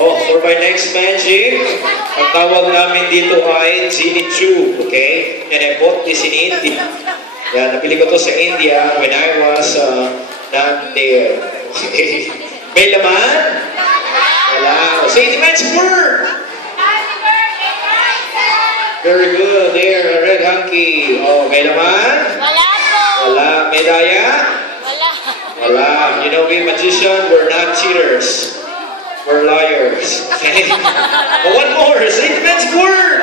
Oh, for my next magic, ang tawag namin dito ay Genie Tube, okay? And I bought this in India. Yeah, nabili ko to sa India when I was not there. Okay. May laman? Wala. Say the magic word! Very good. There, a red hanky. Oh, may laman? Wala po. Wala. May daya? Wala. Wala. You know, we magician, we're not cheaters. We're liars. Okay? But one more. Say the magic word.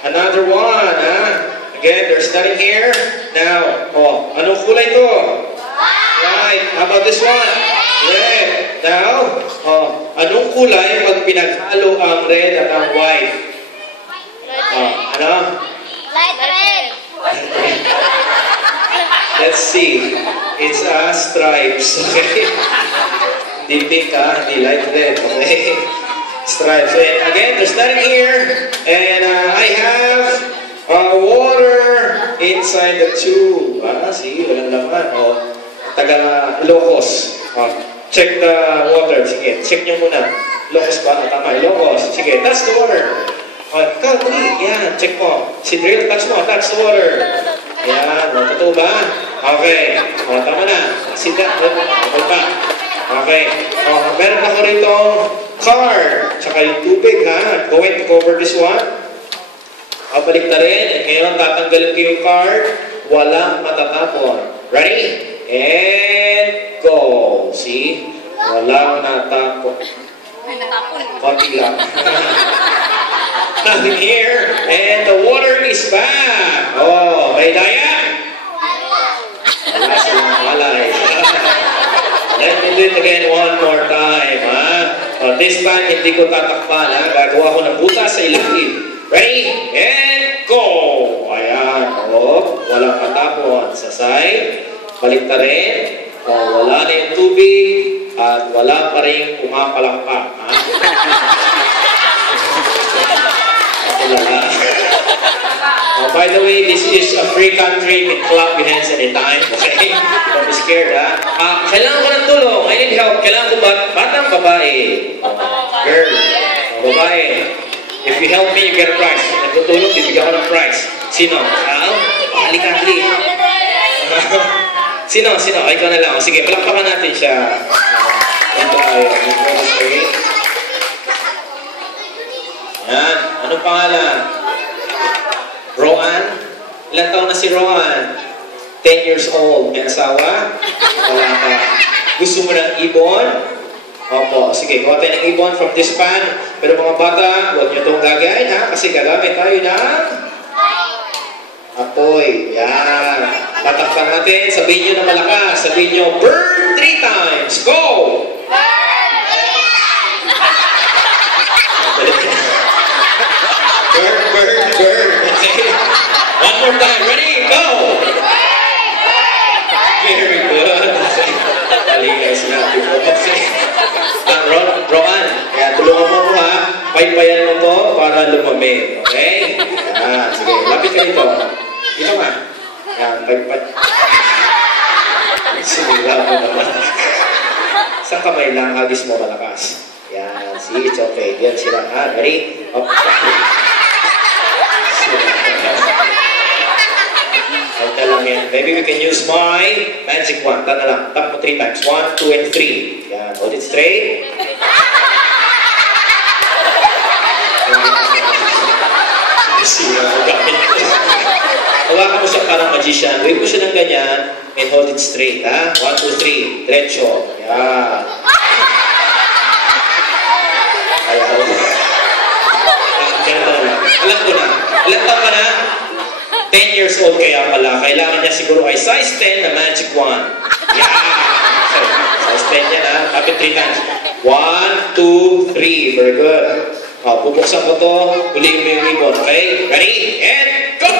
Another one. Huh? Again, they're studying here. Now, oh, anong kulay to? Right. How about this one? Red. Now, oh, anong kulay pag pinaghalo ang red at ang white? Oh, ano? Light red. Let's see. It's stripes. Okay? Hindi pink, hindi light red. Okay? Stripes. And again, they're studying here. And I have water inside the tube. See, walang laman. Oh, taga Ilocos. Oh, check the water. Sige, check nyo muna. Ilocos ba? Tama, Ilocos. Sige, touch the water. Oh, ikaw, dali. Yan, check mo. Si Drill, touch mo. Touch the water. Yan, totoo ba? Okay. O, tama na. Sit down. Okay pa. Okay. O, meron ako rito card. Tsaka yung tubig, ha? Going to cover this one. O, balik na rin. Ngayon, tatanggalin ko yung card. Walang matatapon. Ready? And go. See? Walang natapon. Konti lang. Nothing here. And the water is back. Oh, may daya? Wala silang malay. Let me do it again one more time, ha? Oh, this time, hindi ko tatakpan, ha? Gagawa ko ng butas sa ilalim. Ready? And go! Ayan. Oh, walang matapon. Sa side. Balik na rin. Oh, wala na yung tubig. At wala pa rin pumapalakpak, ha? Oh, by the way, this is a free country. You can clap your hands anytime. Okay? Don't be scared, ha? Kailangan ko ng tulong. I need help. Kailangan ko batang babae. Girl. Babae. If you help me, you get a prize. Nagtutulong, bibigyan ko ng prize. Sino? Halika, halika. Sino? Ay, ikaw na lang. Sige, palakpakan natin siya. Ito tayo. Yan. Anong pangalan? Roan? Ilan taon na si Roan? 10 years old. May asawa? Wala ka. Gusto mo ng ibon? Opo. Sige, gawa tayo ng ibon from this pan. Pero mga bata, huwag nyo itong gagayin, ha? Kasi gagamit tayo ng apoy. Yan. Tatakpan natin. Sabihin nyo na malakas. Sabihin nyo, burn 3 times. Go! Burn. Okay. One more time. Ready? Go! Very good. Halika sila. Roan, kaya tulungan mo ko, ha? Paypayan mo to para lumamig. Okay? Yan. Sige, lapit ka dito. Dito nga. Yan, paypay. Sinila mo naman. Isang kamay lang, hagis mo malakas. Yan. See, it's okay. Yan sila. Ha? Ready? Up. Maybe we can use my magic wand. Tanda lang. Tap mo 3 times. 1, 2, and 3. Yan. Hold it straight. Hawakan mo siya parang magician. Wave mo siya ng ganyan and hold it straight. Ha? 1, 2, 3. Diretso. Yan. Ayaw. Alam ko na. Alam ka na? 10 years old kaya pala. Kailangan niya siguro ay size 10 na magic wand. Yeah! Size 10 yan, ha? Tapit 3 times. 1, 2, 3. Very good. O, bubuksan ko to. Huliin mo yung ribbon. Okay? Ready? And go!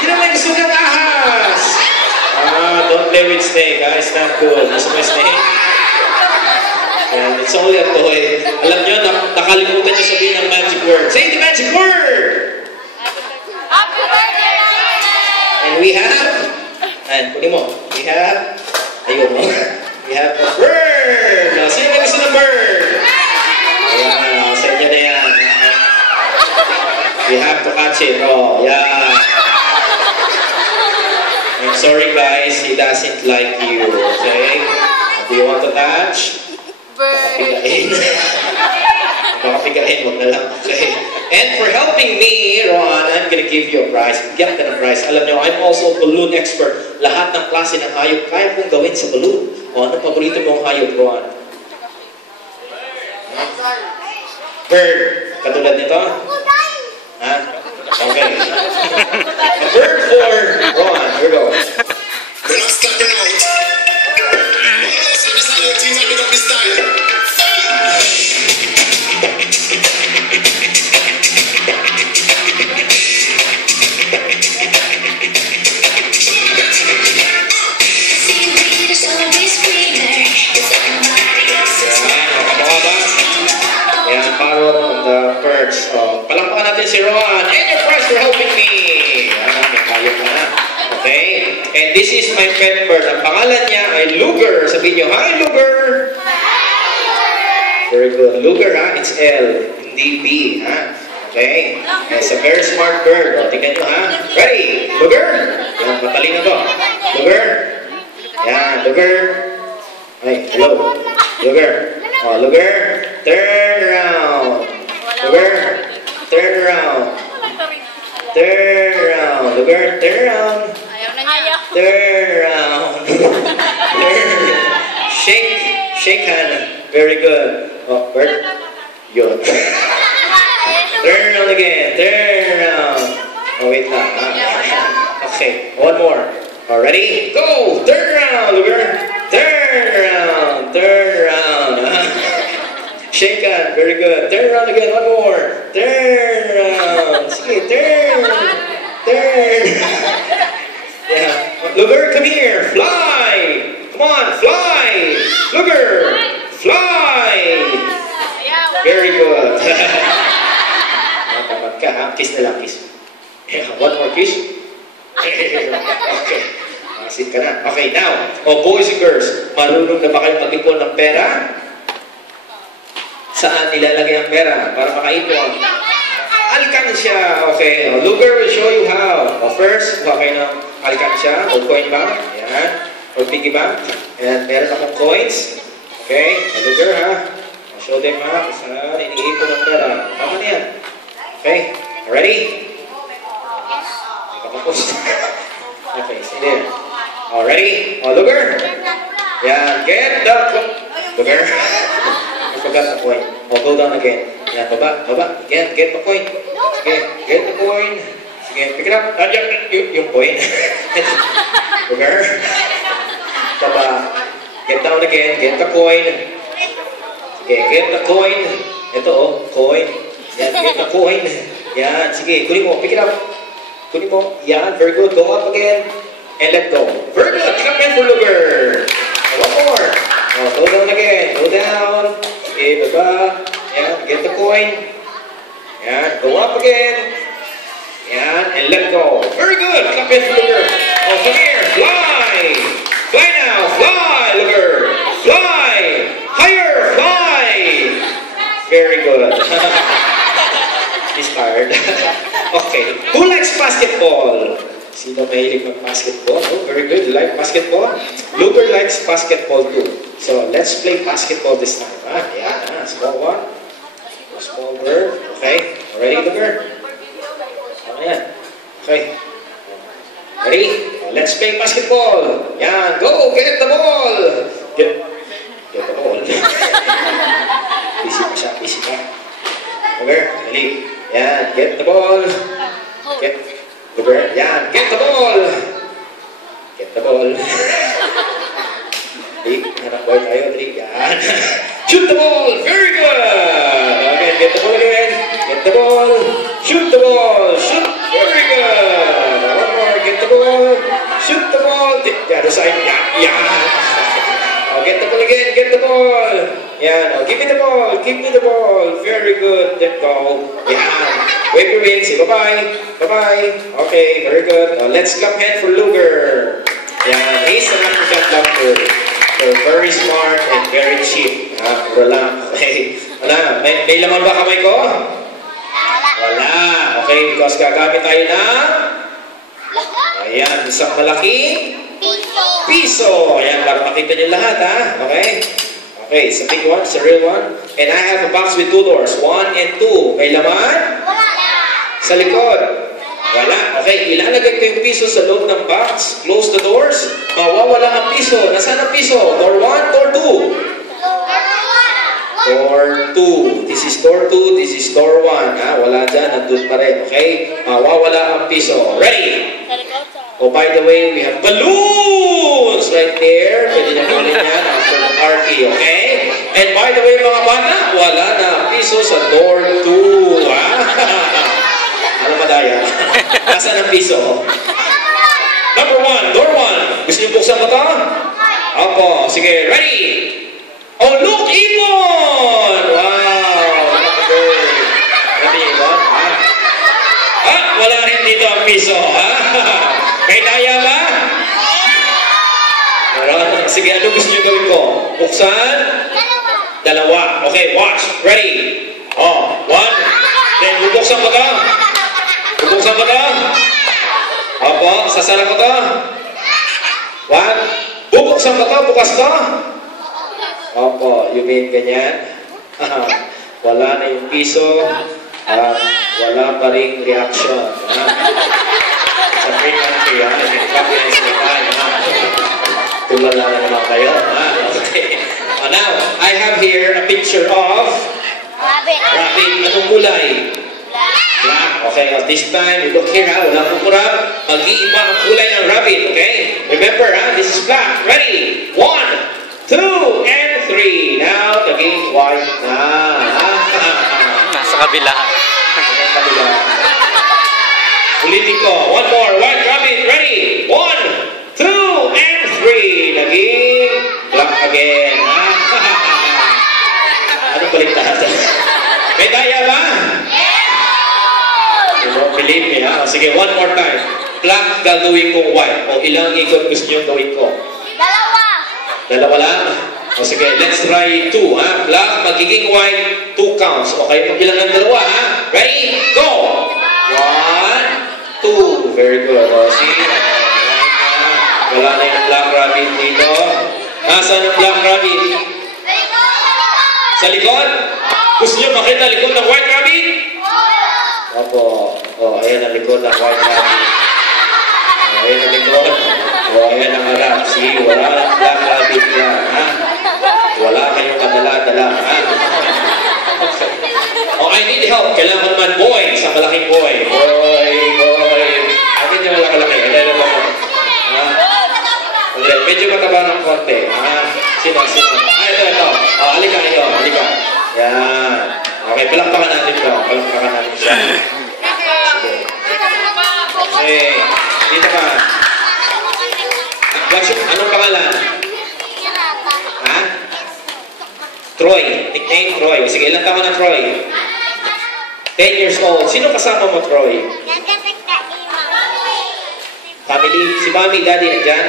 Sino may gusto ng ahas? Don't play with snake, ha? It's not good. Gusto mo snake? And it's only a toy. Alam nyo, nakalimutan nyo sabihin ang magic word. Say the magic word! And we have, and kunin mo, we have, ayun mo, we have a bird. Sino may gusto ng bird? Ayan, sa inyo na yan. You have to catch it. Oh, yeah. I'm sorry guys, he doesn't like you, okay? Do you want to touch? Pigain. Baka pigain, wag na lang, okay? And for helping me, Ron, I'm gonna give you a prize. Get ka ng prize. Alam niyo, I'm also a balloon expert. Lahat ng klase ng hayop, kaya kong gawin sa balloon. O, ano paborito mong hayop, Ron? Bird. Katulad nito? Ha? Okay. A bird for Ron. Here we go. Palakpakan natin si Ron. And your prize for helping me. May kayot na. Okay? And this is my pet bird. Ang pangalan niya ay Luger. Sabihin niyo, hi Luger! Very good. Luger ha? It's L. Hindi B. Ha? Okay? It's a very smart bird. O, tingnan niyo ha? Ready? Luger? Yan, matalino to. Luger? Yan, Luger. Ay, hello. Luger. O, Luger. Turn around. Luger, turn around. Turn around. Luger, turn around. Turn around. Shake. Shake hand. Very good. Oh, bird. Good. Turn around again. Turn around. Oh, wait lang. Okay, one more. All ready? Go. Turn around, Luger. Turn around. Turn around. Shake hand, very good. Turn around again, one more. Turn around. Sige, turn. Turn. Yeah. Luger, come here. Fly. Come on, fly. Luger, fly. Very good. Tamad ka, ha? Kiss na lang, kiss. One more kiss. Okay. Sit ka na. Okay, now. Oh, boys and girls, marunong na ba kayo mag-ipon ng pera? Saan nilalagay ang pera para makaipon? Alkansya. Okay. Luger will show you how. First, kuha kayo ng alkansya o coin bank. Ayan. O piggy bank. And meron akong coins. Okay. Luger ha. I'll show them ha. Kung saan iniipon ang pera. Tama na yan. Okay. Ready? Kapapos. Okay. Stay there. Ready? Luger? Yan. Get the... Luger? I forgot the coin. Go down again. Yan, baba, baba. Again, get the coin. Sige, get the coin. Sige, pick it up. Yung coin. Luger. Baba. Get down again. Get the coin. Sige, get the coin. Ito coin. Yan, get the coin. Yan, sige, kunin mo. Pick it up. Kunin mo. Yan, very good. Go up again. And let go. Very good. Come in for Luger. One more. Go down again. Go down. Okay, baba. Yan, get the coin. Yan, go up again. Yan, and let go. Very good. Clap it, Luger. From here, fly. Fly now, fly, Luger. Fly. Higher, fly. Very good. He's tired. Okay, who likes basketball? Sino mahilig mag-basketball? Oh, very good. You like basketball? Luger likes basketball too. So, let's play basketball this time. Yeah, small one. Small bird. Okay. Ready, Luger? Yan. Okay. Ready? Let's play basketball. Yan. Go! Get the ball! Get the ball. Busy pa siya. Busy pa. Luger, dali. Yan. Get the ball. Luger. Yan. Get the ball. Get the ball. Anak boy tayo, dali. Yan. Shoot the ball. Very good. Again, get the ball again. Get the ball. Shoot the ball. Shoot. Very good. One more. Get the ball. Shoot the ball. The other side. Yeah. Get the ball again. Get the ball. Yeah. Now give me the ball. Give me the ball. Very good. Let go. Yeah. Wave your wings. Say bye-bye. Bye-bye. Okay, very good. Let's clap hand for Luger. Yeah, he's an African doctor. So very smart and very cheap. Puro lang. Okay. Wala. May laman ba kamay ko? Wala. Okay, because gagamit tayo ng... Ayan, isang malaking... Piso. Ayan, para makita niyo lahat, ha? Okay? Okay, it's a big one, it's a real one. And I have a box with 2 doors. 1 and 2. May laman? Wala. Sa likod? Wala. Okay, ilalagay ko yung piso sa loob ng box. Close the doors. Mawawala ang piso. Nasaan ang piso? Door 1, door 2? Door 2. This is door 2, this is door 1. Ha? Wala dyan, nandun pa rin. Okay? Mawawala ang piso. Ready? Oh, by the way, we have balloons right there. Pwede na gawin yan after the party, okay? And by the way, mga bata, wala na piso sa door 2, ha? Ano madaya? Nasaan ang piso? Number 1, door 1. Gusto niyo buksan ko ito? Opo, sige, ready? Oh, look, Ibon! Wow! Nakabird. Ready, Ibon? Ha? Ah, wala rin dito ang piso, ha? May daya ba? Meron? Sige, ano gusto niyo gawin ko? Buksan? Dalawa. Okay, watch. Ready? Oh, 1. Then, bubuksan ko ito. Bubuksan ko ito. Opo, sasara ko ito. 1. Bubuksan ko ito. Bukas ito. Opo, you mean ganyan? Wala na yung piso. Wala pa ring reaction. Sa free country, confidence na tayo. Tulala na naman kayo. Okay. Now, I have here a picture of Rabbit. Anong kulay? Black. Okay, this time, you look here, wala pong kurap. Mag-iiba ang kulay ng rabbit, okay? Remember, this is black. Ready? 1, 2, and 3. Now, naging white na. Nasa kabila. Kabila. Ulitin ko. 1 more. White rabbit. Ready? 1, 2, and 3. Naging black again. Anong baliktad? May daya ba? You don't believe me, ha? Sige, 1 more time. Black gagawin kong white. O ilang ikot gusto nyo gawin ko? Dalawa lang? O sige, let's try 2, ha? Black, magiging white, 2 counts. Okay, magbilang ng dalawa, ha? Ready? Go! 1, 2. Very good. O, see? Wala na yung black rabbit dito. Nasaan ang black rabbit? Sa likod? Gusto nyo makita likod ng white rabbit? Opo. O, ayan ang likod ng white rabbit. O, ayan ang likod. O, ayan ang harap. See, wala lang black rabbit yan, ha? Wala kayong kadala-dala, ha? Okay. Oh, I need help. Kailangan man boy sa malaking boy. Boy. Bakit yung malaki-laki? Kailangan ba ko? Ha? Okay, medyo mataba ng konti. Ha? Sino? Ay, ito. Oh, halika kayo. Halika. Yan. Okay, palakpakan natin ito. Palakpakan natin siya. Sige. Okay. Dito ka. Anong pangalan? Ha? Troy. Nickname Troy. Sige, ilang taon na Troy? 10 years old. Sino kasama mo, Troy? Family? Si Mommy, Daddy, nandyan?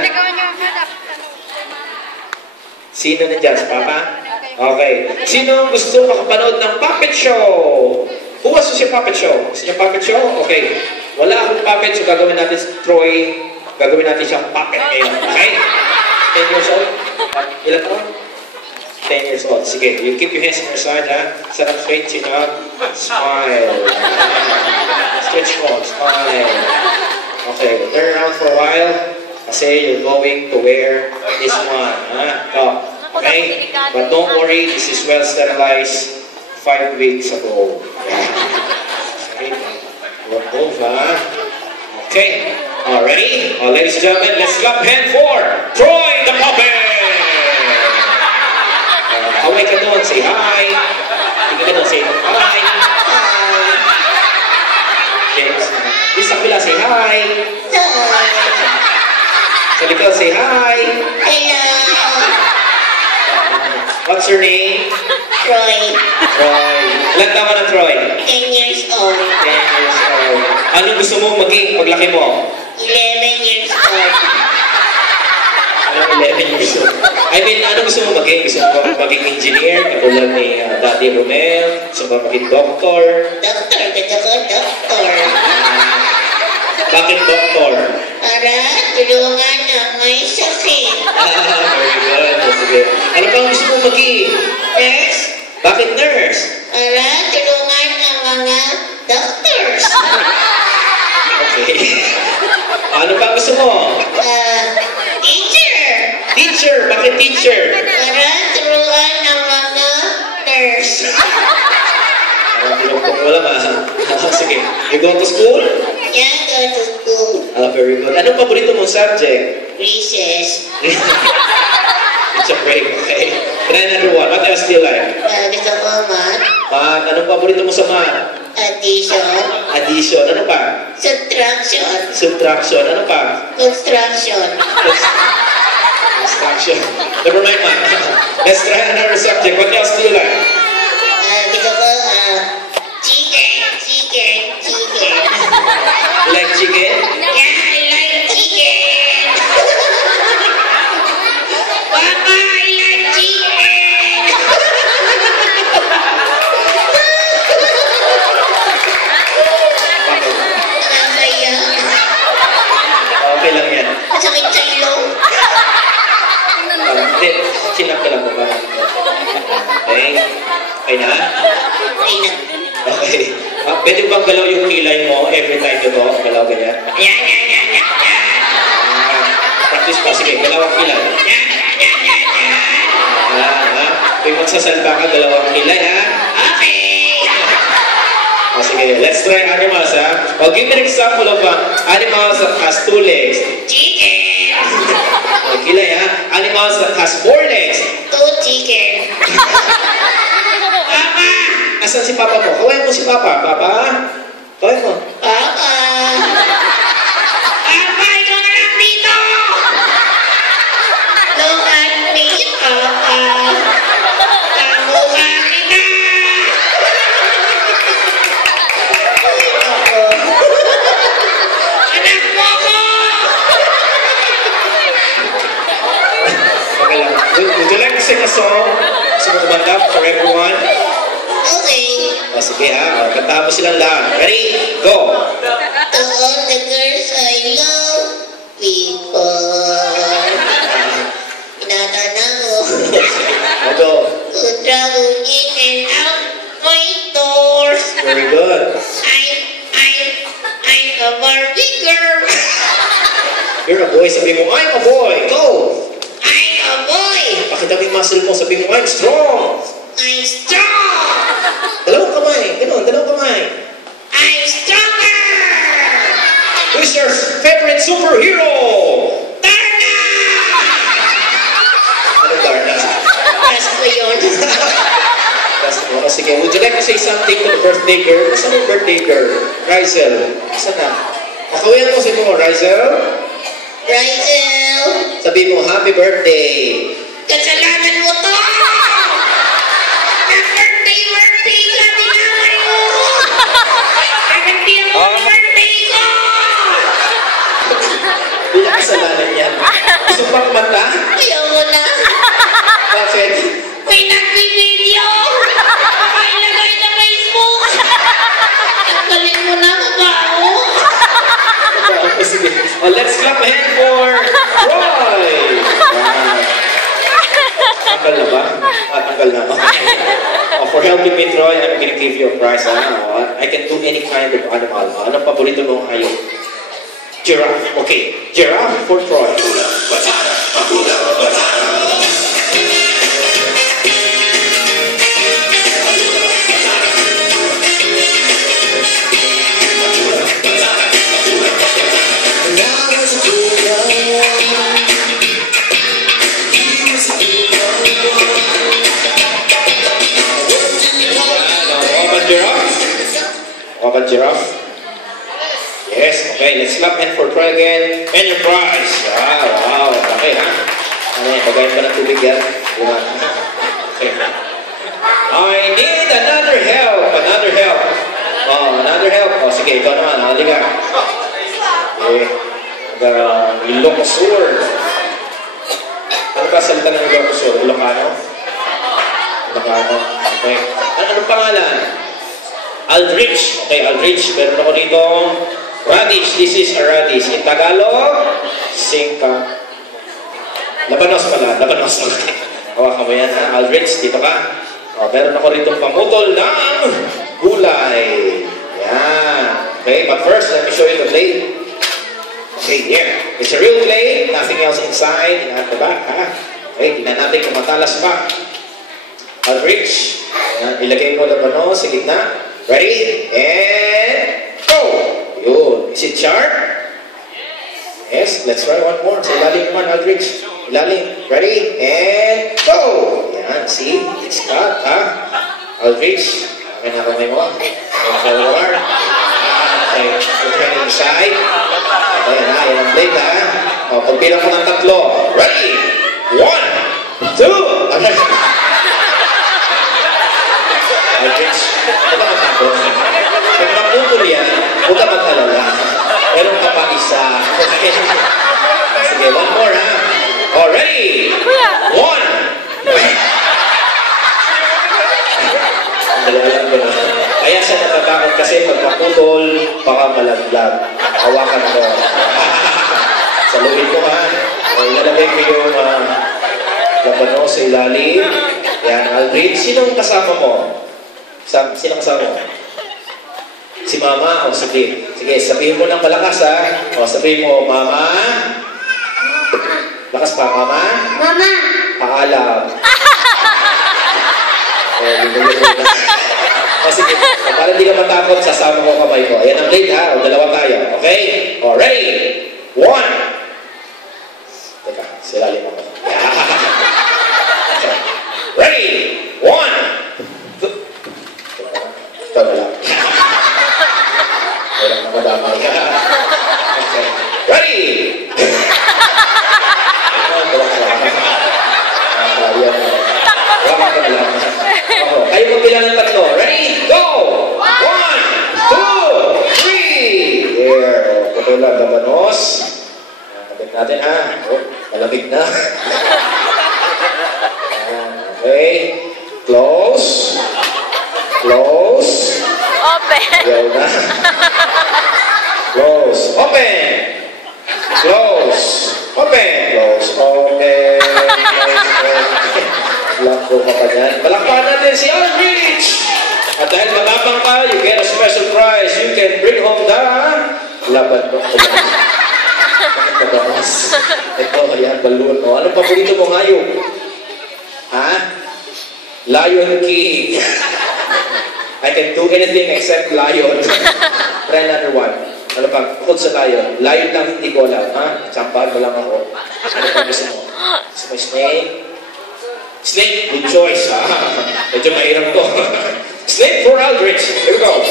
Sino nandyan? Si Papa? Okay. Sino gusto makapanood ng puppet show? Who wants to see puppet show? Gusto niyo puppet show? Okay. Wala akong puppet, so gagawin natin si Troy. Gagawin natin siyang puppet ngayon. Okay? 10 years old? Ilan po? 10 years old. Sige, you keep your hands on your side, ha? Set up straight, chin up. Smile. Stretch more. Smile. Okay, turn around for a while. Kasi you're going to wear this one, ha? Okay? But don't worry, this is well sterilized 5 weeks ago. Okay? Don't move, ha? Okay. Ready? Ladies and gentlemen, let's clap hand for Troy the Puppet! Kaway ka doon, say hi. Hindi ka doon, say hi. Hi. James. Di sa kabila, say hi. Sa likod, say hi. Hello. What's your name? Troy. Troy. Ilan taon ka na, Troy? 10 years old. 10 years old. Ano gusto mo maging paglaki mo? 11 years old. Ano, 11 years old? I mean, ano gusto mo maging? Gusto mo maging engineer, katulad ni Daddy Romel? Gusto mo maging doctor? Doktor, gusto ko doktor. Bakit doctor? Para tulungan ang may sakit. Very good. Sige. Ano pang gusto mo maging? Nurse, Bakit nurse? para tulungan ang mga doctors. Okay. Ano pang gusto mo? Teacher, Teacher. Bakit teacher? para turuan ang mga nurse. Parang pinagpag wala ma. Sige. You go to school? Yeah, go to school. Very good. Anong paborito mong subject? Recess. It's a break, okay? Try another one. What else do you like? Gusto ko math, Math. Anong paborito mo sa math? addition, Addition. Ano pa? subtraction, Subtraction. Ano pa? construction. Construction. Never mind math. Let's try another subject. What else do you like? Gusto ko chicken, chicken, chicken. You like chicken? Yeah, I like chicken. Papa, I like chicken. Nakakaya. Okay lang yan. Masakit sa ilong. Hindi. Sinap ka lang ba? Okay. Okay na? Ay na. Okay. Pwede bang galaw yung kilay mo every time you talk? Galaw ganyan? Yan, yan, yan, yan. Practice pa. Sige, galaw ang kilay. Kung magsasalita ka, galaw ang kilay, ha? Okay. Sige, let's try animals, ha? Give me an example of animals that has 2 legs. Chicken. Kilay, ha? Animals that has 4 legs. 2 chicken. Papa. Asan si Papa mo? Kawain mo si Papa. Papa? Kawain mo. Papa. Papa, ikaw na lang dito. Look at me, Papa. Kamukha kita. Anak mo ko. Okay lang. Would you like to sing a song? Gusto mo kumanta for everyone? Okay. Sige, ha? Kantahan mo silang lahat. Ready? Go! To all the girls I love before. Tinatanang mo. Go. To travel in and out my doors. Very good. I'm a Barbie girl. You're a boy. Sabi mo, I'm a boy. Go! I'm a boy. Pakita mo yung muscle mo. Sabi mo, I'm strong. I'm strong. Dalawang kamay. Ganun, dalawang kamay. I'm stronger. Who's your favorite superhero? Darna. Anong Darna? Pass ko yun. Sige, would you like to say something to the birthday girl? Saan yung birthday girl? Rizel. Saan na? Makawihan mo, sabi mo, Rizel? Rizel. Sabi mo, happy birthday. Kasalanan mo to. Birthday ka, tinaway mo. Hindi ako birthday ko. Hindi na kasalanan yan. Gusto mo ba kumanta? Ayaw mo na. Bakit? May nag-video. Pailagay na Facebook. Tanggalin mo na, mabaho. Sige. Let's clap a hand for Roy! Tanggal na ba? Tanggal na. For helping me, Troy, I'm gonna give you a prize. I can do any kind of animal. Anong paborito mong hayop? Giraffe. Okay. Giraffe for Troy. Giraffe? Yes, okay, let's clap hand for Troy again. And your prize. Wow, okay ha? Ano yan, pagayin pa ng tubig yan? Diba? Okay. I need another help. Another help. Oh, another help. Oh, sige, ikaw naman. Halika. Okay. The Ilocosur. Ano ba salita ng Ilocosur? Ilocano? Ilocano. Okay. Anong pangalan? Aldrich. Okay, Aldrich. Meron ako dito. Radish. This is a radish. In Tagalog, singka. Labanos pala. Labanos. Hawakan mo yan, ha? Aldrich, dito ka. O, meron ako rito pamutol ng gulay. Yan. Okay, but first, let me show you the plate. Okay, here. It's a real plate. Nothing else inside. At the back, ha? Okay, tingnan natin kung matalas pa. Aldrich. Yan. Ilagay mo labanos sa gitna. Ready? And go! Yun. Is it sharp? Yes. Let's try one more. Sa ilalim naman, Aldrich. Ilalim. Ready? And go! Yan. See? It's cut, ha? Aldrich. Okay na kamay mo. Forward. Okay. Turn it inside. Okay na. Yan ang plate, ha? O, pagbilang mo ng 3. Ready? 1, 2. Okay. Aldrich. Huwag ka matakot. Kung maputol yan, huwag ka mag-alala. Meron ka pa isa. Okay. Sige, one more, ha? All ready? 1. Nalalang ko na. Kaya siya natatakot kasi pag maputol, baka malaglag. Hawakan ko. Saluhin ko, ha? Ilalagay ko yung labano sa ilalim. Yan, Aldrich. Sinong kasama mo? Sinong kasama mo? Si Mama o si Dave? Sige, sabihin mo ng malakas, ha? O, sabihin mo, Mama. Lakas pa, Mama. Mama. Paalam. O, sige. Para hindi ka matakot, sasama ko kamay ko. Ayan ang plate, ha? O, dalawa tayo. Okay? O, ready? 1. Teka, silalim ako. Yeah. Okay. Ready? 1. Ito na lang. Walang namadamay ka. Okay. Ready? Kayo magbilang ng 3. Ready? Go! 1, 2, 3. There. Patulang labanos. Kapit natin, ha? Oh, malamig na. Okay. Close. Close. Open. Ayaw na. Close. Open. Close. Open. Close. Open. Langko ka pa dyan. Palakpakan natin si Aldrich. At dahil matapang ka, you get a special prize. You can bring home the laban mo. Ito, ayan, balloon. O, anong paborito mong hayop? Ha? Lion King. I can do anything except lion. Try another one. Ano pa? Bukod sa lion. Lion lang hindi ko alam. Ha? Sampahan mo lang ako. Ano pa gusto mo? Gusto mo snake? Snake? Good choice. Ha? Medyo mahirap to. Snake for Aldrich. Here we go.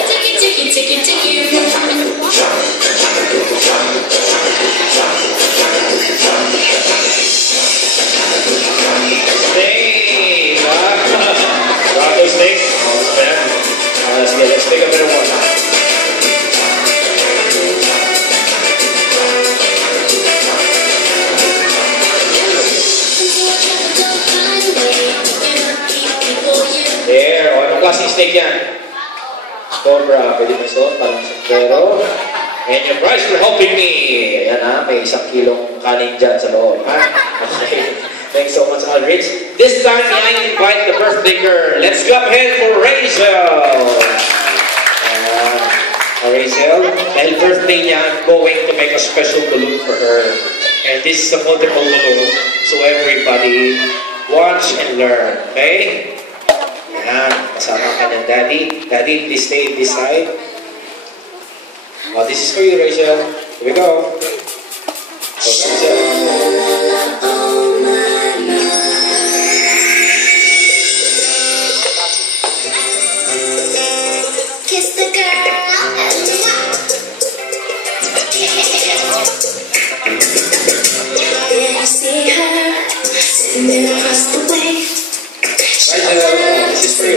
Snake. Bravo, snake. Let's take a better one. There. O, anong klaseng snake yan? Cobra. Pwede mo isuot. Parang sombrero. And your prize for helping me. Ayan, ha. May 1 kilong kanin dyan sa loob. Ha? Okay. Thanks so much, Aldrich. This time, I invite the birthday girl. Let's clap ahead for Rachel. Rachel, dahil birthday niya, I'm going to make a special balloon for her. And this is a multiple balloon, so everybody watch and learn, okay? Ayan, kasama ka ng Daddy. Daddy, please stay this side. Oh, this is for you, Rachel. Here we go. So, Rachel. Kiss the girl. There you see her sitting across the way. Rachel, this is for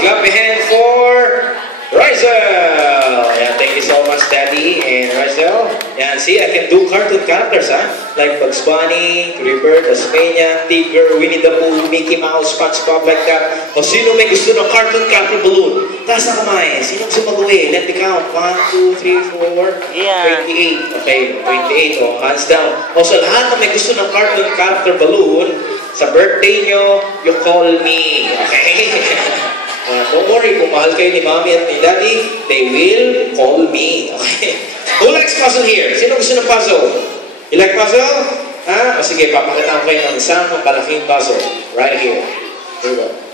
Clap your hand for Rizel. Yeah, thank you so much, Daddy and Rizel. Yeah, see, I can do cartoon characters, like Bugs Bunny, Tripper, Tasmania, Tigger, Winnie the Pooh, Mickey Mouse, SpongeBob, like that. O sino may gusto ng cartoon character balloon? Taas na kamay. Sino gusto mag-uwi? Let me count. 1, 2, 3, 4, Yeah. 28. Okay, 28. O, hands down. O, so lahat na may gusto ng cartoon character balloon, sa birthday nyo, you call me. Okay? Don't worry, kung mahal kayo ni Mommy at ni Daddy, they will call me. Okay? Who likes puzzle here? Sino gusto ng puzzle? You like puzzle? O sige, papakita ko kayo ng isang malaking puzzle. Right here. Here we go.